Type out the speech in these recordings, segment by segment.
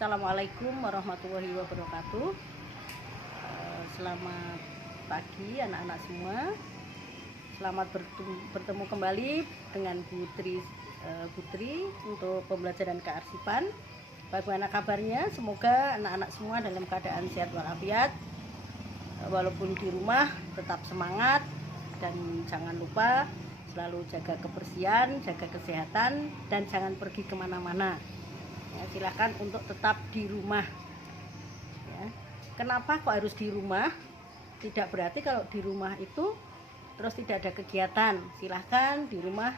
Assalamualaikum warahmatullahi wabarakatuh. Selamat pagi anak-anak semua. Selamat bertemu kembali dengan Putri untuk pembelajaran kearsipan. Bagaimana kabarnya? Semoga anak-anak semua dalam keadaan sehat walafiat. Walaupun di rumah tetap semangat dan jangan lupa selalu jaga kebersihan, jaga kesehatan, dan jangan pergi kemana-mana. Ya, silakan untuk tetap di rumah. Ya. Kenapa kok harus di rumah? Tidak berarti kalau di rumah itu terus tidak ada kegiatan. Silahkan di rumah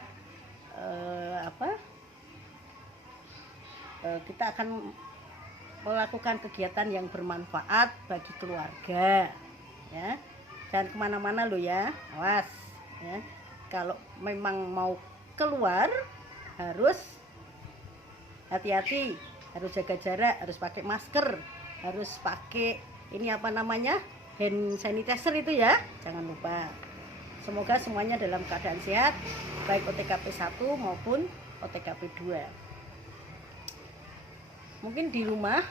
kita akan melakukan kegiatan yang bermanfaat bagi keluarga. Ya, jangan kemana-mana loh ya, awas. Ya. Kalau memang mau keluar harus hati-hati, harus jaga jarak, harus pakai masker, harus pakai hand sanitizer itu ya, jangan lupa. Semoga semuanya dalam keadaan sehat, baik OTKP 1 maupun OTKP 2. Mungkin di rumah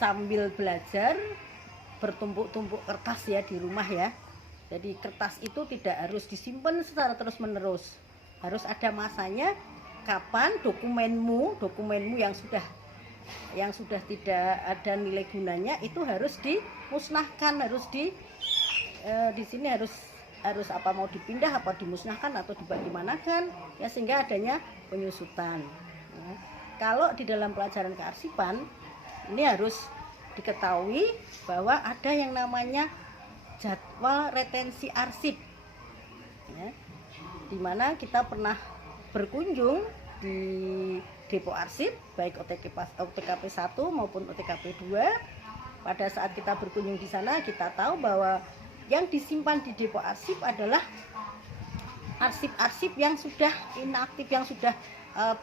sambil belajar bertumpuk-tumpuk kertas ya di rumah ya. Jadi kertas itu tidak harus disimpan secara terus-menerus, harus ada masanya. Kapan dokumenmu yang sudah tidak ada nilai gunanya itu harus dimusnahkan, harus di sini harus mau dipindah, apa dimusnahkan atau dimanakan ya, sehingga adanya penyusutan. Ya. Kalau di dalam pelajaran kearsipan ini harus diketahui bahwa ada yang namanya jadwal retensi arsip, ya, dimana kita pernah berkunjung di depo arsip baik OTKP 1 maupun OTKP 2. Pada saat kita berkunjung di sana, kita tahu bahwa yang disimpan di depo arsip adalah arsip-arsip yang sudah inaktif, yang sudah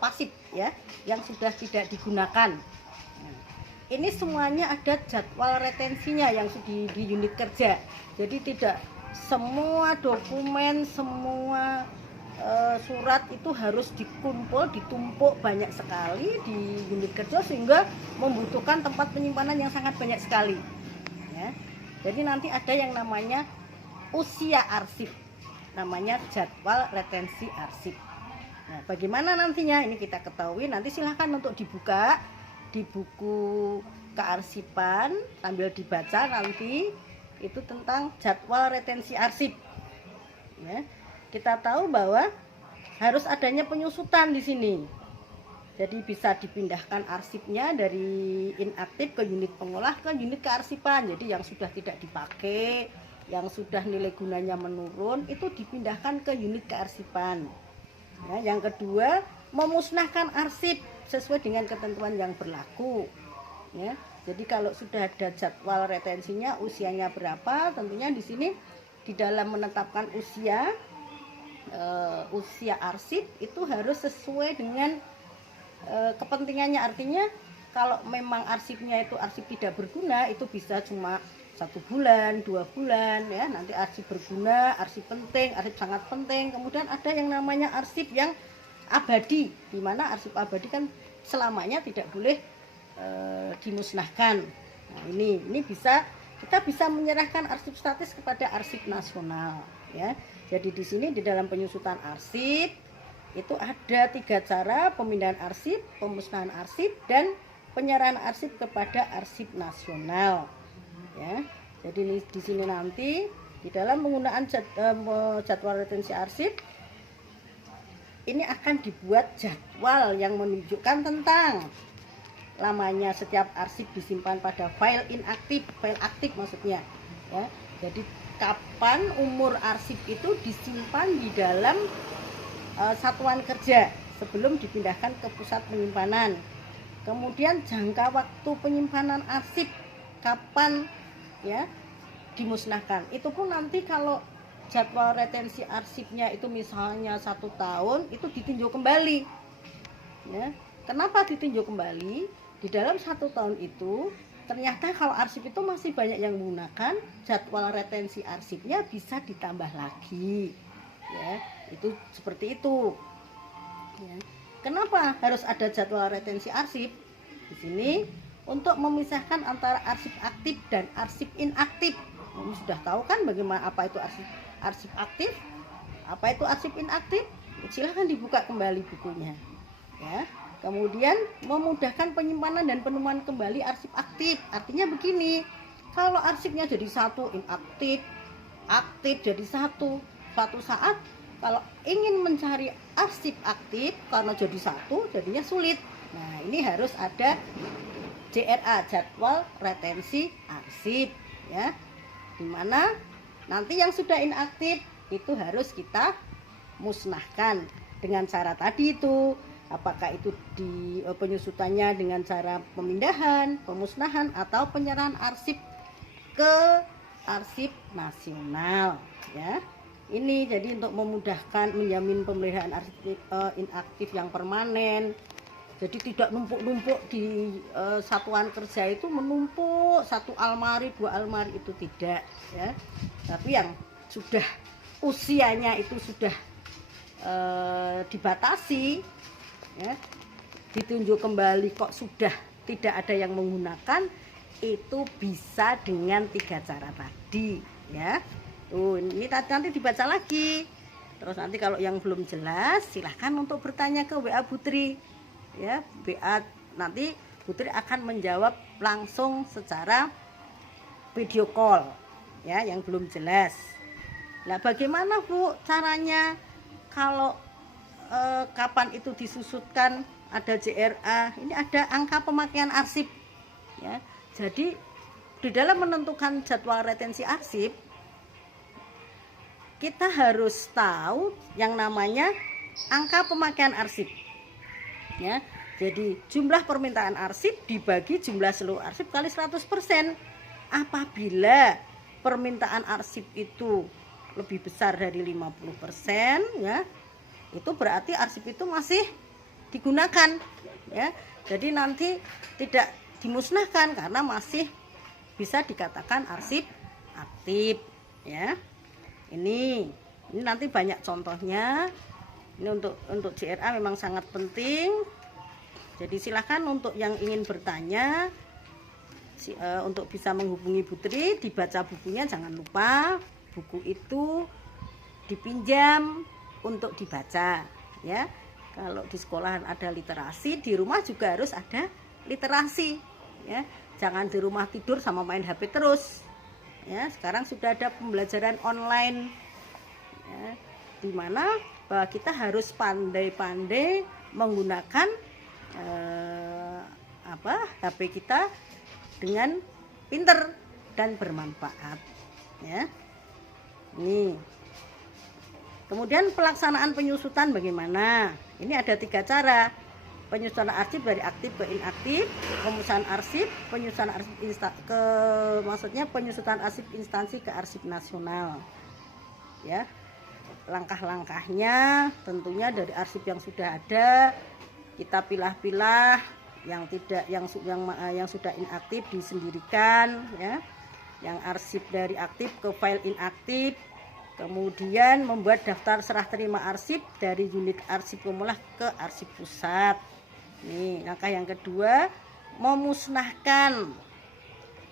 pasif ya, yang sudah tidak digunakan. Ini semuanya ada jadwal retensinya yang di unit kerja. Jadi tidak semua dokumen, semua surat itu harus ditumpuk banyak sekali di unit kerja, sehingga membutuhkan tempat penyimpanan yang sangat banyak sekali. Ya. Jadi nanti ada yang namanya usia arsip, namanya jadwal retensi arsip. Nah, bagaimana nantinya? Ini kita ketahui. Nanti silahkan untuk dibuka di buku kearsipan sambil dibaca nanti itu tentang jadwal retensi arsip. Ya. Kita tahu bahwa harus adanya penyusutan di sini. Jadi bisa dipindahkan arsipnya dari inaktif ke unit pengolah ke unit kearsipan. Jadi yang sudah tidak dipakai, yang sudah nilai gunanya menurun, itu dipindahkan ke unit kearsipan. Ya, yang kedua, memusnahkan arsip sesuai dengan ketentuan yang berlaku. Ya, jadi kalau sudah ada jadwal retensinya, usianya berapa, tentunya di sini di dalam menetapkan usia arsip itu harus sesuai dengan kepentingannya. Artinya kalau memang arsipnya itu arsip tidak berguna, itu bisa cuma 1 bulan, 2 bulan ya. Nanti arsip berguna, arsip penting, arsip sangat penting. Kemudian ada yang namanya arsip yang abadi, di mana arsip abadi kan selamanya tidak boleh dimusnahkan. Nah, ini kita bisa menyerahkan arsip statis kepada arsip nasional ya. Jadi di sini di dalam penyusutan arsip itu ada 3 cara: pemindahan arsip, pemusnahan arsip, dan penyerahan arsip kepada arsip nasional. Ya, jadi di sini nanti di dalam penggunaan jadwal retensi arsip ini akan dibuat jadwal yang menunjukkan tentang lamanya setiap arsip disimpan pada file inaktif, file aktif maksudnya. Ya, jadi kapan umur arsip itu disimpan di dalam satuan kerja sebelum dipindahkan ke pusat penyimpanan. Kemudian jangka waktu penyimpanan arsip kapan ya dimusnahkan. Itu pun nanti kalau jadwal retensi arsipnya itu misalnya 1 tahun, itu ditinjau kembali. Ya, kenapa ditinjau kembali? Di dalam 1 tahun itu ternyata kalau arsip itu masih banyak yang menggunakan, jadwal retensi arsipnya bisa ditambah lagi. Ya, itu seperti itu. Ya. Kenapa harus ada jadwal retensi arsip? Di sini untuk memisahkan antara arsip aktif dan arsip inaktif. Kamu sudah tahu kan bagaimana apa itu arsip aktif, apa itu arsip inaktif? Silahkan dibuka kembali bukunya. Ya. Kemudian memudahkan penyimpanan dan penemuan kembali arsip aktif. Artinya begini, kalau arsipnya jadi satu, inaktif, aktif jadi satu. Suatu saat kalau ingin mencari arsip aktif karena jadi satu, jadinya sulit. Nah, ini harus ada JRA, jadwal retensi arsip, ya. Dimana nanti yang sudah inaktif itu harus kita musnahkan dengan cara tadi itu. Apakah itu di penyusutannya dengan cara pemindahan, pemusnahan, atau penyerahan arsip ke arsip nasional, ya. Ini jadi untuk memudahkan menjamin pemeliharaan arsip inaktif yang permanen. Jadi tidak numpuk-numpuk di satuan kerja itu menumpuk satu almari, dua almari, itu tidak, ya. Tapi yang sudah usianya itu sudah dibatasi, ya, ditunjuk kembali kok sudah tidak ada yang menggunakan, itu bisa dengan 3 cara tadi, ya. Tuh, ini nanti dibaca lagi. Terus nanti kalau yang belum jelas silahkan untuk bertanya ke WA Putri, ya. WA nanti Putri akan menjawab langsung secara video call, ya, yang belum jelas. Nah, bagaimana Bu caranya kalau kapan itu disusutkan, ada JRA, ini ada angka pemakaian arsip, ya. Jadi di dalam menentukan jadwal retensi arsip kita harus tahu yang namanya angka pemakaian arsip, ya. Jadi jumlah permintaan arsip dibagi jumlah seluruh arsip kali 100%. Apabila permintaan arsip itu lebih besar dari 50%, ya, itu berarti arsip itu masih digunakan, ya. Jadi nanti tidak dimusnahkan karena masih bisa dikatakan arsip aktif, ya. Ini nanti banyak contohnya. Ini untuk JRA memang sangat penting. Jadi silahkan untuk yang ingin bertanya untuk bisa menghubungi Putri, dibaca bukunya, jangan lupa buku itu dipinjam untuk dibaca, ya. Kalau di sekolahan ada literasi, di rumah juga harus ada literasi, ya. Jangan di rumah tidur sama main HP terus, ya. Sekarang sudah ada pembelajaran online, ya, di mana bahwa kita harus pandai-pandai menggunakan HP kita dengan pinter dan bermanfaat, ya. Nih. Kemudian pelaksanaan penyusutan bagaimana? Ini ada 3 cara. Penyusutan arsip dari aktif ke inaktif, pemusnahan arsip, penyusutan arsip penyusutan arsip instansi ke arsip nasional. Ya. Langkah-langkahnya tentunya dari arsip yang sudah ada kita pilah-pilah, yang sudah inaktif disendirikan, ya. Yang arsip dari aktif ke file inaktif. Kemudian membuat daftar serah terima arsip dari unit arsip pemulah ke arsip pusat. Nih, langkah yang kedua, memusnahkan.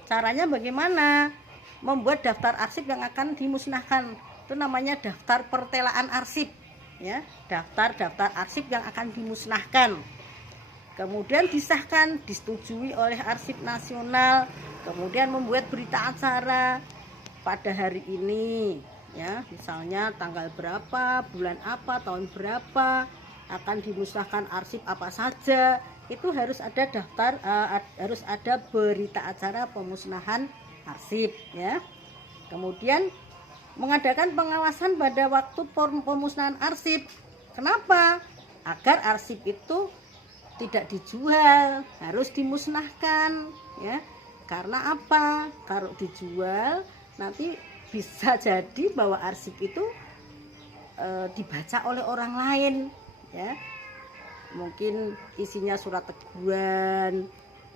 Caranya bagaimana? Membuat daftar arsip yang akan dimusnahkan. Itu namanya daftar pertelaan arsip, ya. Daftar arsip yang akan dimusnahkan. Kemudian disahkan, disetujui oleh arsip nasional. Kemudian membuat berita acara pada hari ini, ya, misalnya tanggal berapa, bulan apa, tahun berapa akan dimusnahkan arsip apa saja. Itu harus ada daftar, harus ada berita acara pemusnahan arsip, ya. Kemudian mengadakan pengawasan pada waktu pemusnahan arsip. Kenapa? Agar arsip itu tidak dijual, harus dimusnahkan, ya. Karena apa? Kalau dijual nanti bisa jadi bahwa arsip itu dibaca oleh orang lain, ya. Mungkin isinya surat teguran,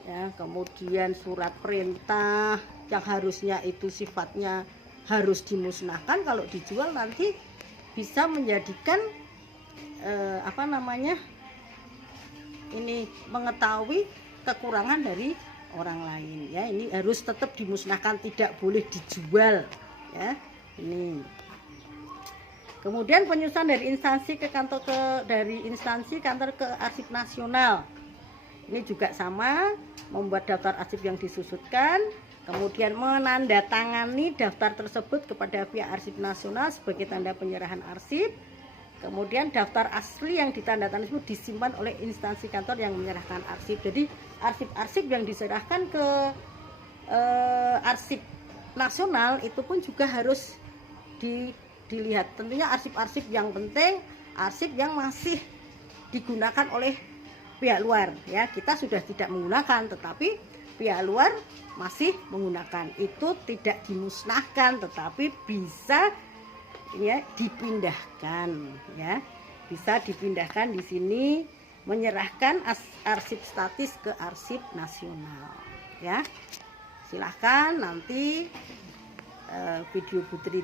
ya, kemudian surat perintah yang harusnya itu sifatnya harus dimusnahkan. Kalau dijual nanti bisa menjadikan ini mengetahui kekurangan dari orang lain ya. Ini harus tetap dimusnahkan, tidak boleh dijual ya. Ini kemudian penyusunan dari instansi kantor ke arsip nasional. Ini juga sama, membuat daftar arsip yang disusutkan, kemudian menandatangani daftar tersebut kepada pihak arsip nasional sebagai tanda penyerahan arsip. Kemudian daftar asli yang ditandatangani tersebut disimpan oleh instansi kantor yang menyerahkan arsip. Jadi arsip-arsip yang diserahkan ke arsip nasional itu pun juga harus dilihat. Tentunya arsip-arsip yang penting, arsip yang masih digunakan oleh pihak luar ya. Kita sudah tidak menggunakan, tetapi pihak luar masih menggunakan. Itu tidak dimusnahkan, tetapi bisa ya dipindahkan ya. Bisa dipindahkan di sini, menyerahkan arsip statis ke arsip nasional ya. Silahkan nanti video Putri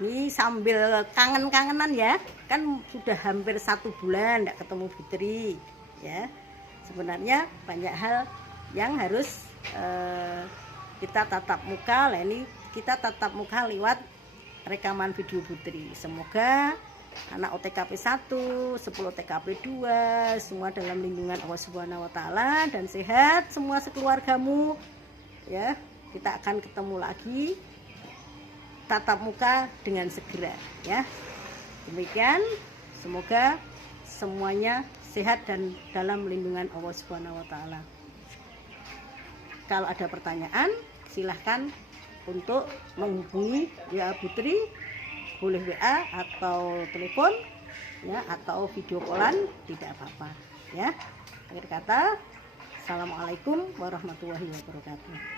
ini sambil kangen-kangenan ya, kan sudah hampir 1 bulan tidak ketemu Putri ya. Sebenarnya banyak hal yang harus kita tatap muka. Lah ini kita tatap muka lewat rekaman video Putri. Semoga anak OTKP 1, 10 OTKP 2 semua dalam lindungan Allah Subhanahu wa taala dan sehat semua sekeluargamu ya. Kita akan ketemu lagi tatap muka dengan segera ya. Demikian, semoga semuanya sehat dan dalam lindungan Allah Subhanahu wa taala. Kalau ada pertanyaan silahkan untuk menghubungi WA Putri, boleh WA atau telepon ya, atau video callan, tidak apa-apa ya. Akhir kata, assalamualaikum warahmatullahi wabarakatuh.